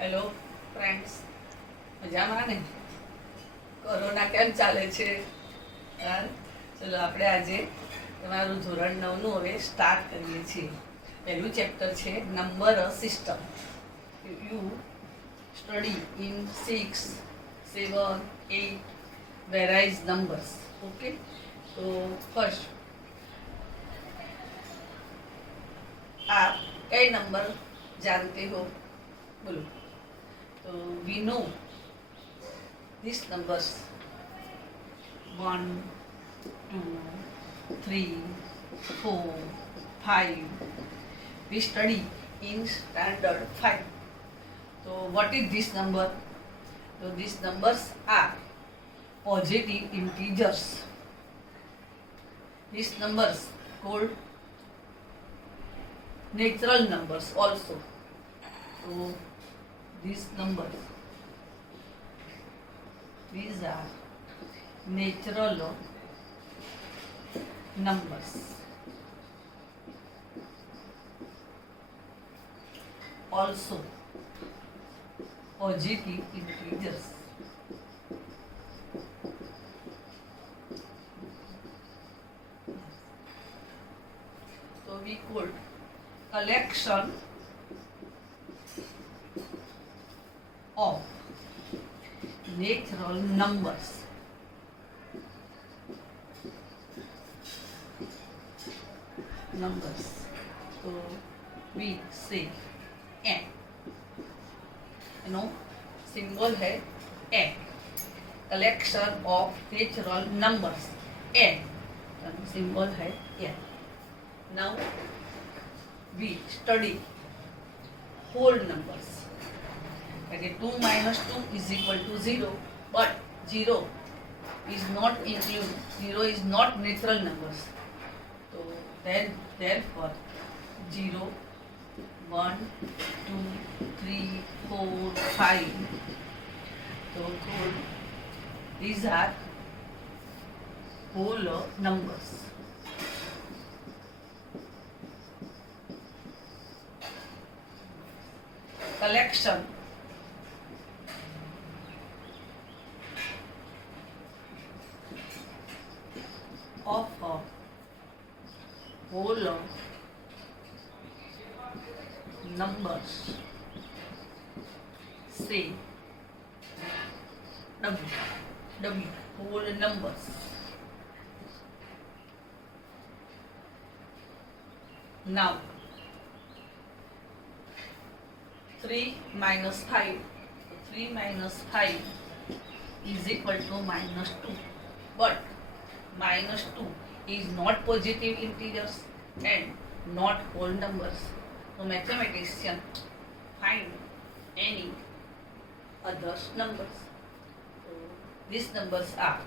Hello friends, મજામાં ને? Corona કેમ ચાલે છે? હા, ચલો આપણે આજે તમારું ધોરણ 9નું હવે સ્ટાર્ટ કરીએ છીએ. પહેલું ચેપ્ટર છે number system. You study in 6, 7, 8 various numbers. Okay, તો ફર્સ્ટ आप कई नंबर जानते हो? बोलो. तो we know these numbers 1, 2, 3, 4, 5. We study in standard 5. So what is this number? So these numbers are positive integers. These numbers called natural numbers also. So these numbers, these are natural numbers. Also positive integers. So we called collection of natural numbers. Numbers. So we say n. You know, symbol है n. Collection of natural numbers. n. Symbol है n. Now we study whole numbers. Okay, 2 minus 2 is equal to 0, but 0 is not included. 0 is not natural numbers. So therefore 0, 1, 2, 3, 4, 5. So these are whole numbers. Collection of a whole numbers, say W whole numbers. Now 3 minus 5. 3 minus 5 is equal to minus 2. But minus 2 is not positive integers and not whole numbers. So mathematician find any other numbers. So these numbers are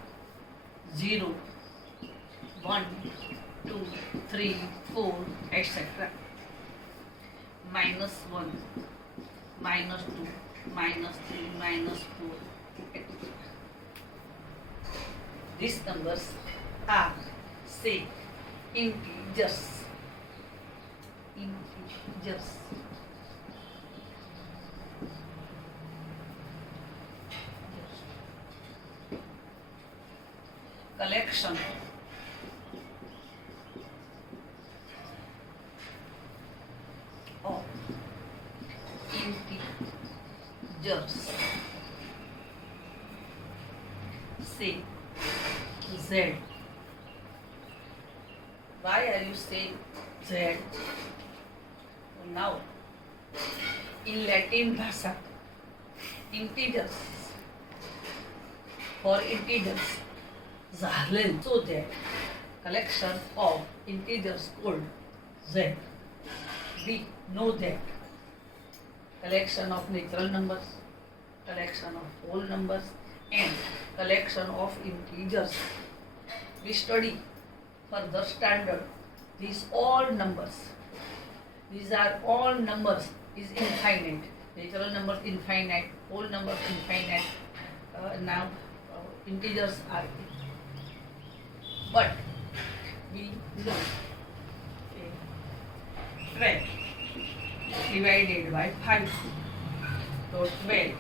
0, 1, 2, 3, 4, etc. Minus 1, minus 2, minus 3, minus 4, etc. These numbers are, say, integers. Integers. Collection of integers, say Z. Why are you saying Z? Now in Latin भाषा integers, for integers झालेल, so that collection of integers called Z. We know that collection of natural numbers, collection of whole numbers, and collection of integers. We study further standard these all numbers. These are all numbers is infinite. Natural numbers infinite, whole numbers infinite. Now integers are. But we know 12 divided by 5 So 12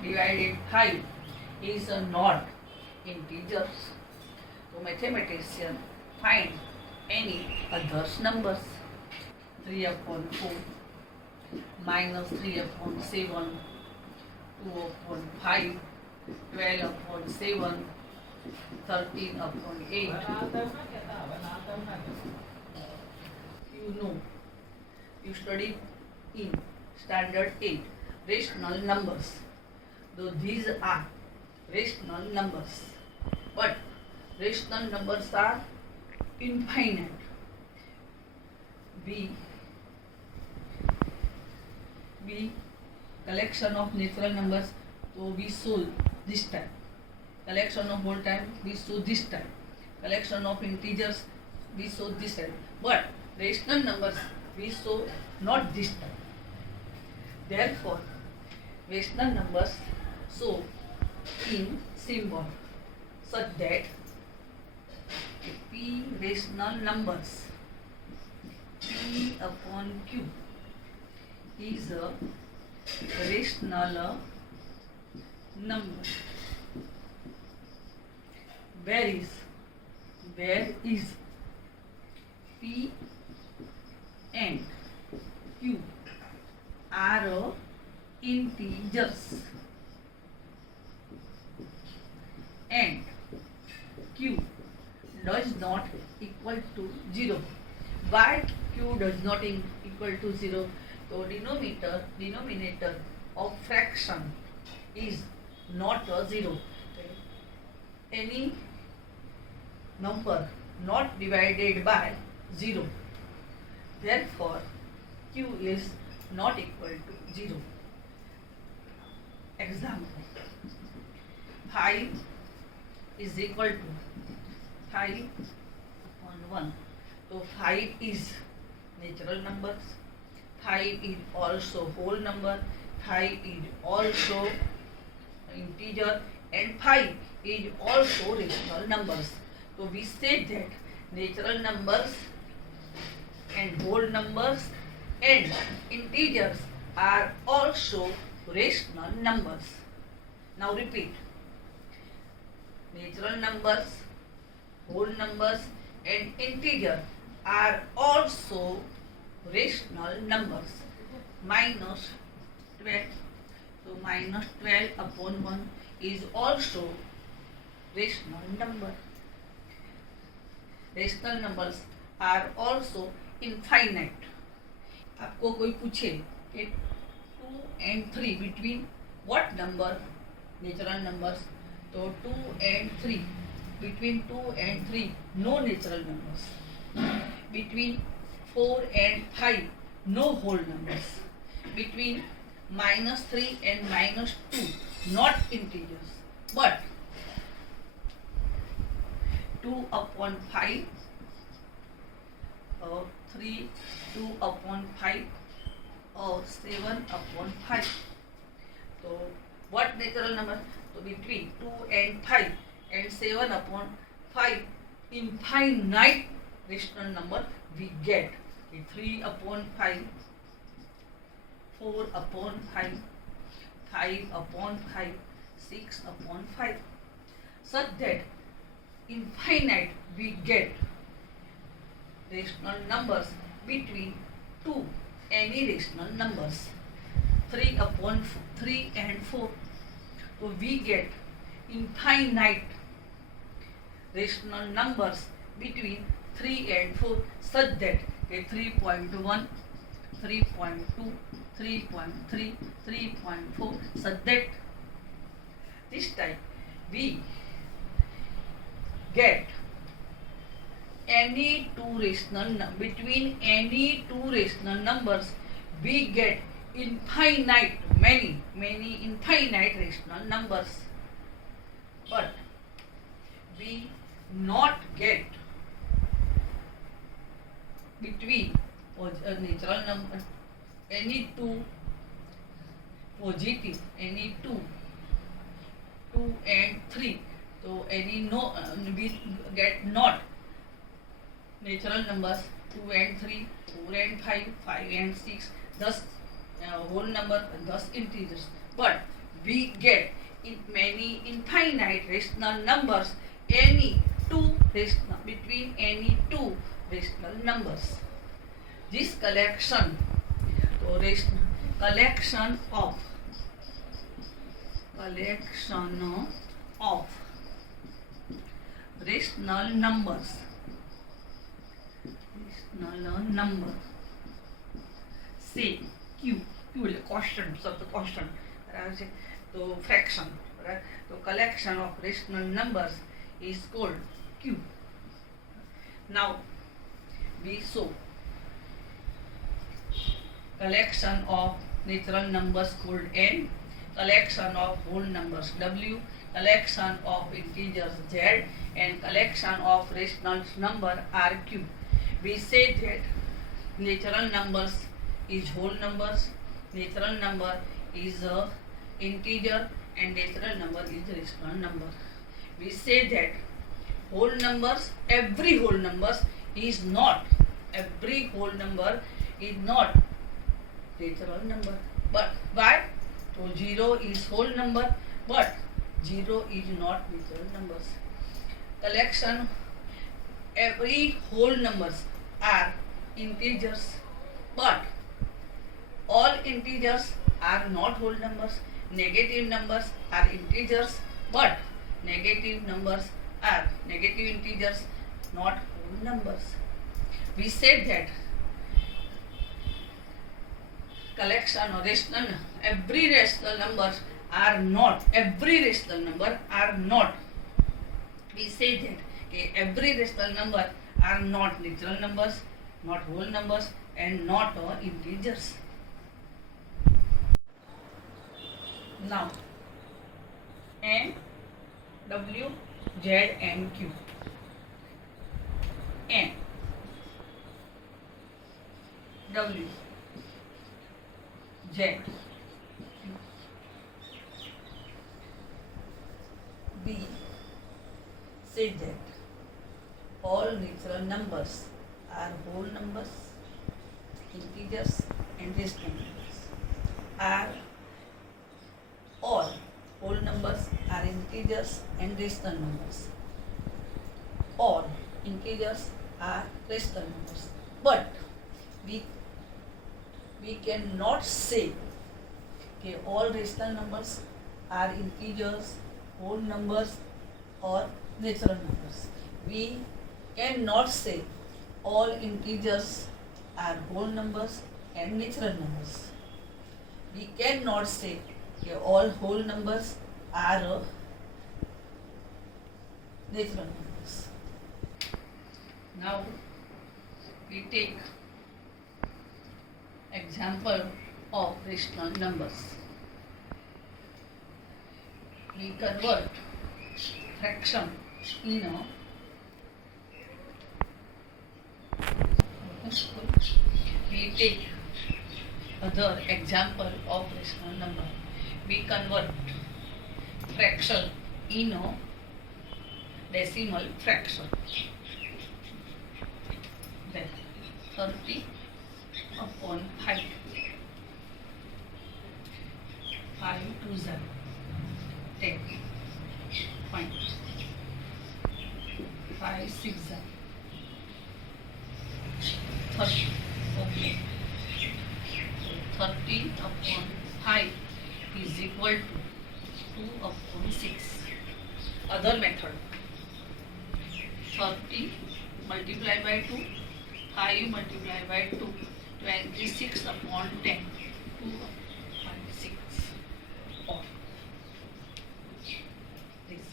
divided 5 is not integers. So mathematician find any others numbers. 3 upon 4 minus 3 upon 7, 2 upon 5, 12 upon 7, 13 upon 8. You know, you studied in standard 8 rational numbers. Though these are rational numbers, but rational numbers are infinite. B collection of natural numbers, so we show this time. Collection of whole time, we show this time. Collection of integers, we show this time. But rational numbers, we show not this time. Therefore, rational numbers show in symbol such that P rational numbers, P upon Q is a rational number. Where is P and Q are integers and Q does not equal to 0. Why Q does not equal to 0? So denominator of fraction is not a 0. Any number not divided by 0. Therefore, Q is not equal to 0. Example: 5 is equal to 5 upon 1. So 5 is natural numbers. 5 is also whole number. 5 is also integer, and 5 is also rational numbers. So we say that natural numbers and whole numbers and integers are also rational numbers. Now repeat: natural numbers, whole numbers and integer are also rational numbers. Minus 12. So minus 12 upon 1 is also rational number. Rational numbers are also infinite. आपको कोई पूछे कि 2 and 3 between what number? Natural numbers. So 2 and 3, between 2 and 3 no natural numbers. Between 4 and 5 no whole numbers. Between minus 3 and minus 2 not integers, but 2 upon 5, 3, 2 upon 5, or 7 upon 5. So what natural number? So between 2 and 5 and 7 upon 5, infinite rational number we get. 3 upon 5, 4 upon 5, 5 upon 5, 6 upon 5. Such that infinite we get rational numbers between two any rational numbers. 3 upon 3 and 4. So we get infinite rational numbers between 3 and 4 such that 3.1, 3.2, 3.3, 3.4 such that this time we get any two rational between any two rational numbers we get infinite many infinite rational numbers, but we not get between natural number any two positive, any 2 and 3. So any no we get not natural numbers 2 and 3, 4 and 5, 5 and 6. Thus whole number and thus integers. But we get in many infinite rational numbers between any two rational numbers. This collection of rational number, say q એટલે constant શબ્દ constant બરાબર છે તો fraction બરાબર તો collection of rational numbers is called q. Now we show collection of natural numbers called n, collection of whole numbers w, collection of integers z, and collection of rational number are q. We say that natural numbers is whole numbers, natural number is integer, and natural number is rational number. We say that whole numbers, every whole number is not natural number. But why? So 0 is whole number, but 0 is not natural numbers. Collection, every whole numbers are integers, but all integers are not whole numbers. Negative numbers are integers, but negative integers, not whole numbers. We said that collection of every rational number are not. We say that every rational number are not natural numbers, not whole numbers, and not integers. Now n, w, z, and q. N, w, z, we say that all natural numbers are whole numbers, integers, and rational numbers. All whole numbers are integers and rational numbers. All integers are rational numbers. But we cannot say that all rational numbers are integers, whole numbers, or natural numbers. We cannot say all integers are whole numbers and natural numbers. We cannot say that all whole numbers are natural numbers. Now we take example of rational numbers. We convert fraction in a we take other example of rational number. We convert fraction in a decimal fraction. Then 30 upon 5. 5 to 0. 10. Fine. 5, 6, 0. 30. Okay. 30 upon 5 is equal to 2 upon 6. Other method. 30 multiplied by 2. 5 multiplied by 2. 26 upon 10. 2 upon 6. Or this.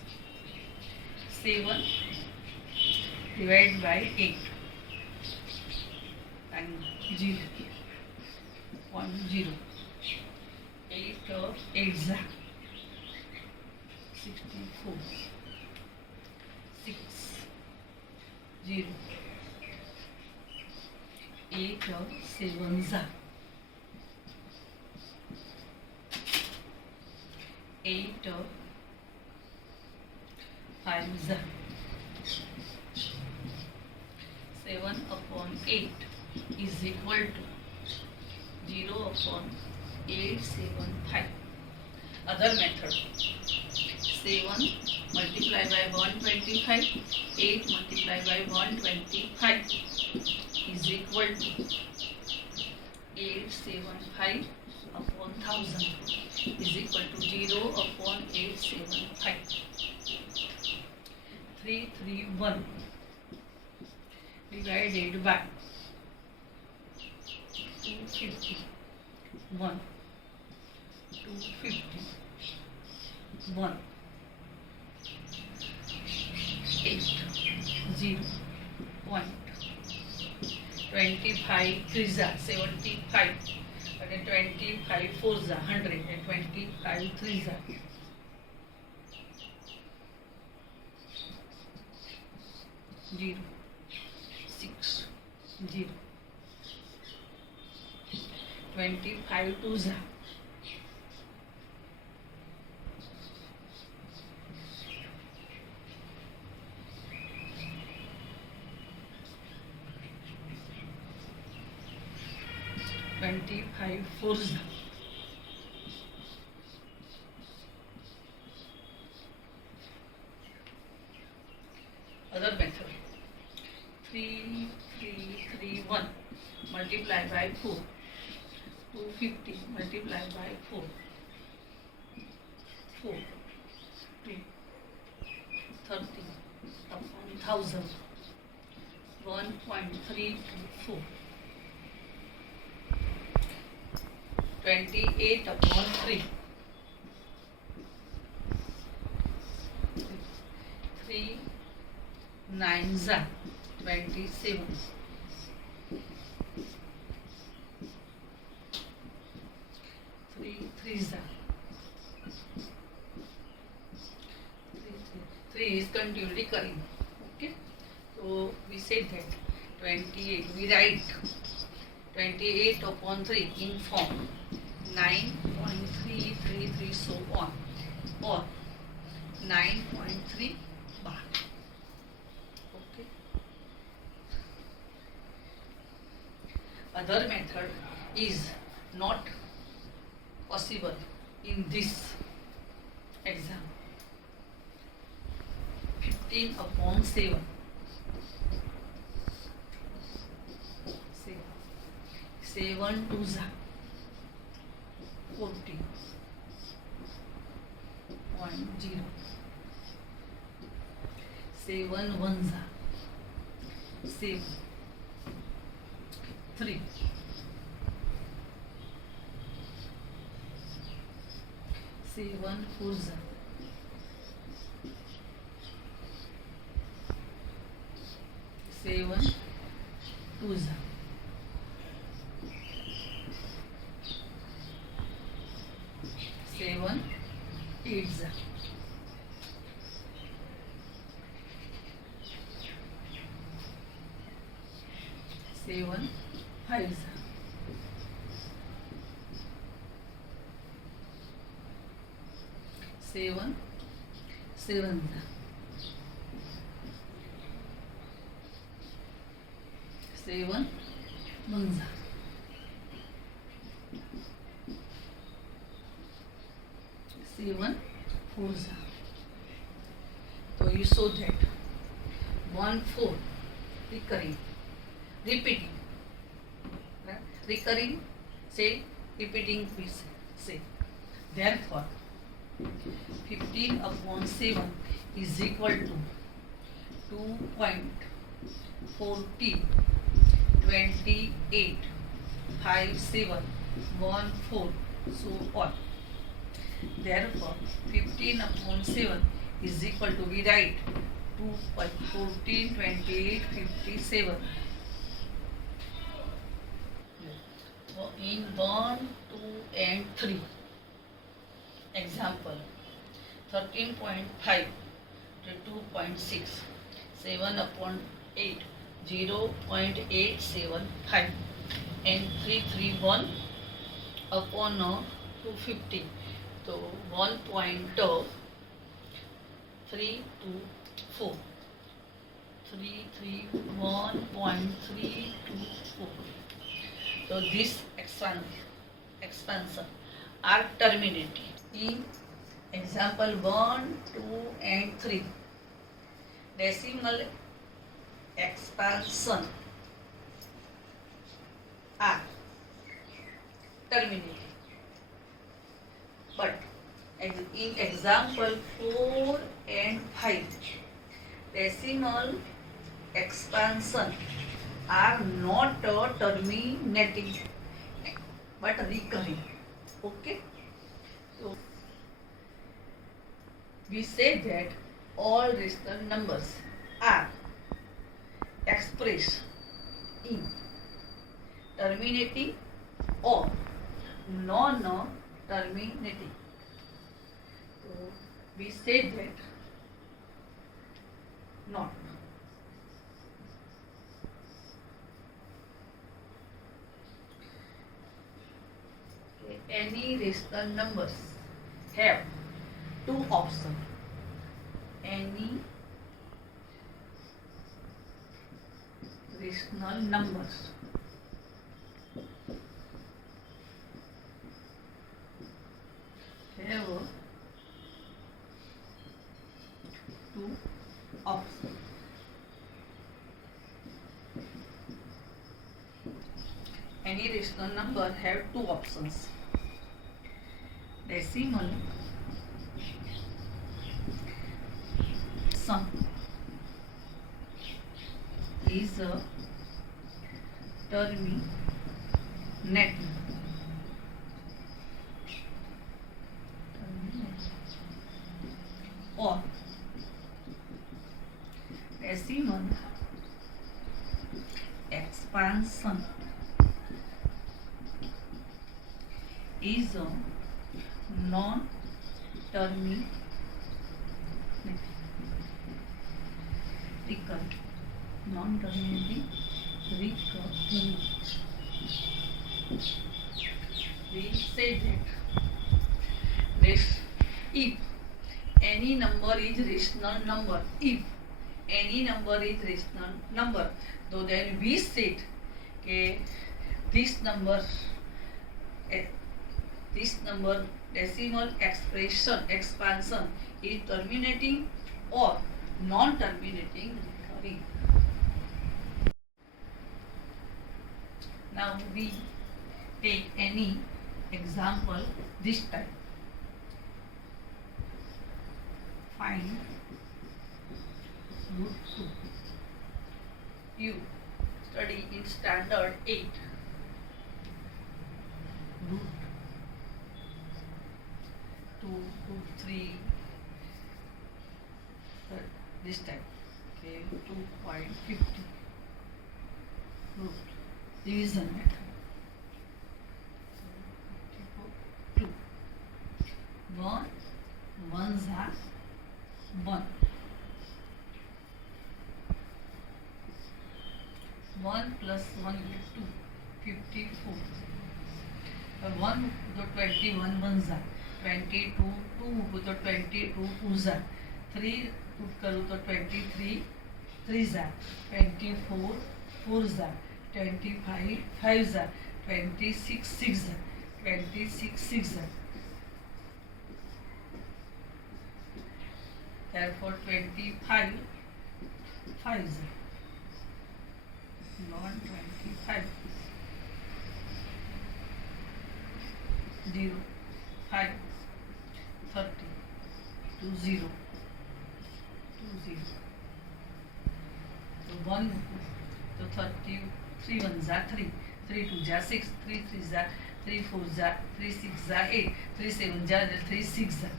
7 divided by 8. And 0. 1, 0. 8 of 8 is 64. 6, 0. 8 of 7 is 8 of 5 is 7 upon 8 is equal to 0 upon 875. Other method, 7 multiplied by 125, 8 multiplied by 125 is equal to 875 upon 1000 is equal to 0 upon 875. 331 divided by 250, 1, 250, 1, 8, 0, point, 25 3s are 75, and 25 4s are 100, and 25 3s are 0, 6, 0, 25 2s are 25 4s are other method, 3 3 3 1 multiplied by 4, 250 multiplied by 4, 4 2 30 upon 1000, 1.324, 28 upon 3, 3 9s are 27, 3 3s are 3 is continually recurring. Okay, so we said that 28, we write 28 upon 3 in form 9.333 so on, or 9.3 bar. Okay. Other method is not possible in this exam. 15 upon 7. 7 2s are 40, 0. 7 1s are 7, 3. 7 4s are 7 2s are 7 8s are 7 5s are 7 7s are 7 1s are 7 4s are. So you saw that 1 4 recurring, repeating, right? Recurring, say, repeating, we say. Therefore 15 upon 7 is equal to 2.40 28 5 7 1 4 so on. Therefore 15 upon 7 is equal to, we write 2.14 28 57. In 1 2 and 3 example, 13.5 to 2.6, 7 upon 8 0.875, and 331 upon 250. So 1.324, 331.324. So this expansion are terminating. In example 1, 2 and 3, decimal expansion are terminating. But in example 4 and 5, decimal expansion are not terminating but recurring. Okay, so we say that all rational numbers are expressed in terminating or non-terminating. So we say that not. Any rational numbers have two options. Any rational numbers have two options. Any rational number have two options. Decimal sum is a terminating or decimal expansion is a non-terminating recurring. We say that if any number is rational number, so then we said this number decimal expansion is terminating or non-terminating recurring. Now we take any example this time. Find root 2. You study in standard 8. Root 2, root 3, this time, okay, 2.50, root, division method, 2, 1, 1s are 1, 1 plus 1 is 2, 54, 1 to 21 1s are 22, 2 to 22 2s are 3 put करूँ तो 23 3s are 24 4s are 25 5s are 26 6s are 26 6s are. Therefore 25 5s are not 25 0 5 30 2 0 2 0. So 1 तो 33 1s are 3 3 2s are 6 3 3s are 3 4s are 3 6s are 8 3 7s are 3 6s are.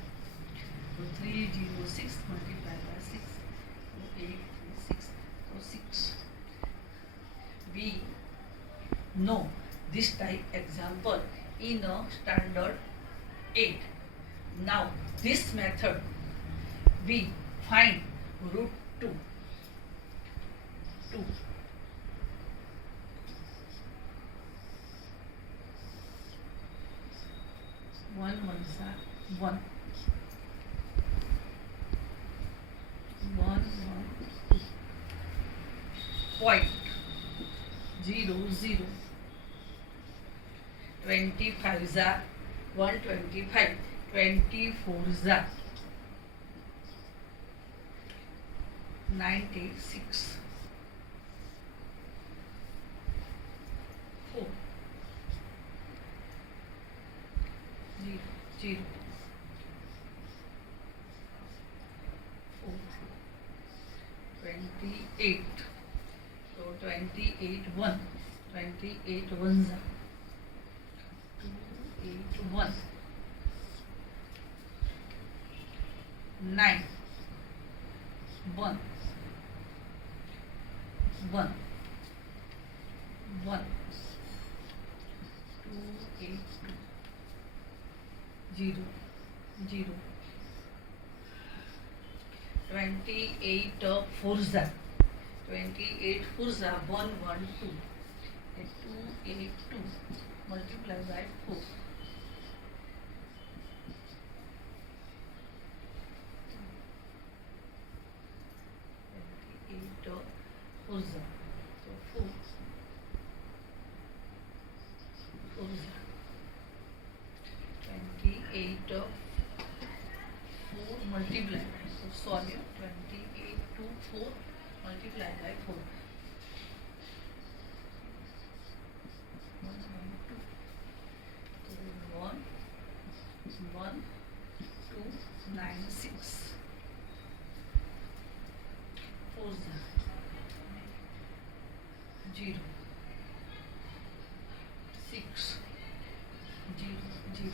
So 306 multiplied by 6 so 8 3 6 so 6. We know this type example in a standard 8. Now this method we find root 2. 1 1s are 1 1 1 point 0 0 25s are 125. 24 za 96. 4 0 0 4 28. So 28 1. 28 1 za 281. 9 1 1 1 282 0 0 28 forza 28 forza 112 and 282 multiplied by 4 forza. So 4 forza 28 4 multiplied. So sorry, 28 to 4 multiplied by 4. 1 1 2 9 6 forza 0 6 0 0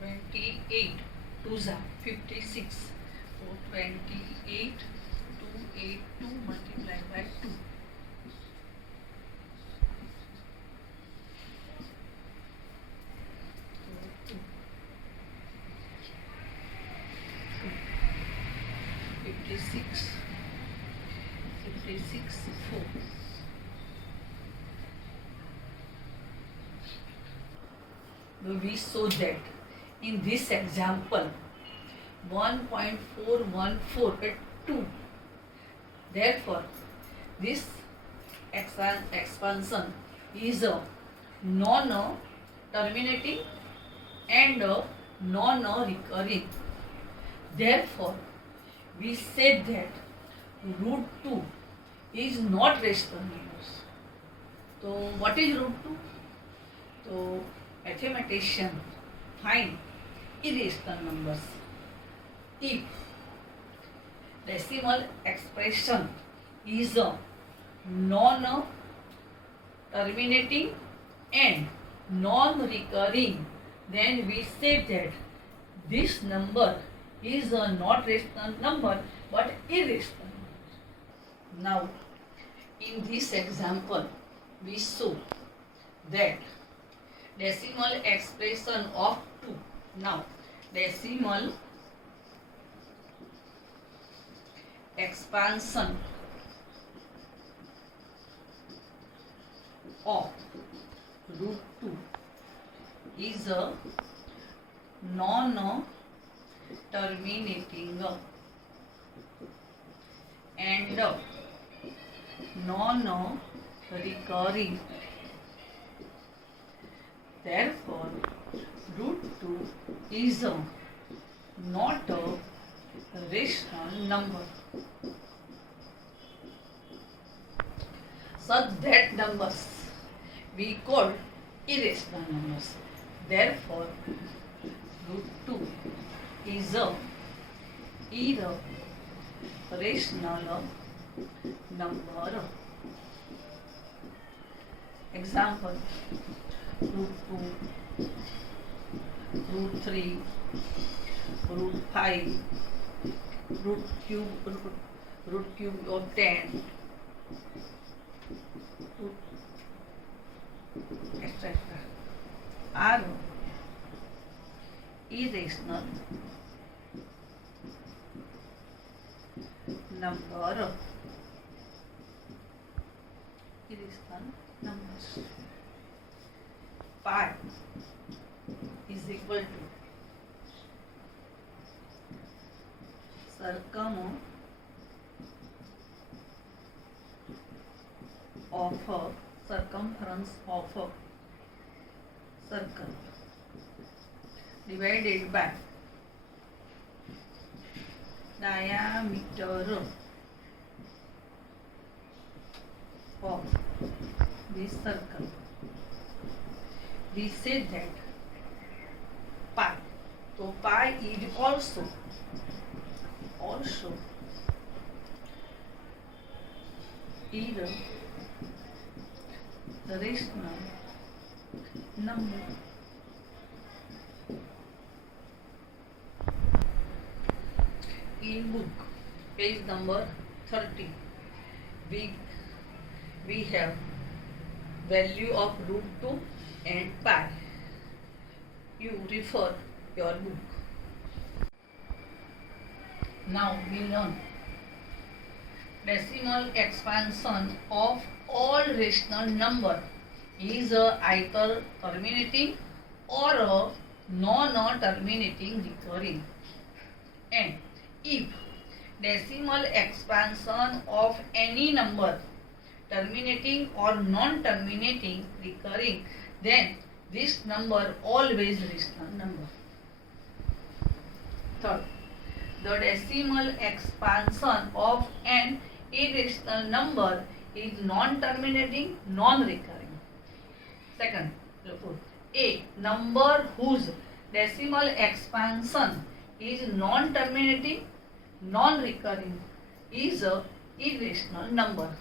28 2 za 56. So 28 282 multiplied by 2. 56 4. We show that in this example 1.414 at 2. Therefore, this expansion is a non-terminating and a non-recurring. Therefore, we said that root 2 is not rational numbers. So, what is root 2? So, mathematician find irrational numbers if decimal expression is a non-terminating and non-recurring. Then we say that this number is a not rational number but irrational. Now, in this example, we show that decimal expression of 2. Now, decimal expansion of root 2 is a non-terminating and non-recurring. Therefore, root 2 is not a rational number. Such that numbers we call irrational numbers. Therefore, root 2 is a irrational number. Example: root 2, root 3, root 5, root cube of 10, etc. are irrational number. Irrational numbers. Pi is equal to circum of a circumference of a circle divided by diameter of this circle. We say that pi. So pi is also is the rational number. In book, page number 30, we have value of root 2 and pi. You refer your book. Now we learn decimal expansion of all rational number is either terminating or a non-terminating recurring. And if decimal expansion of any number terminating or non-terminating recurring, then this number always rational number. Third, the decimal expansion of an irrational number is non-terminating, non-recurring. Second, a number whose decimal expansion is non-terminating, non-recurring is a irrational number.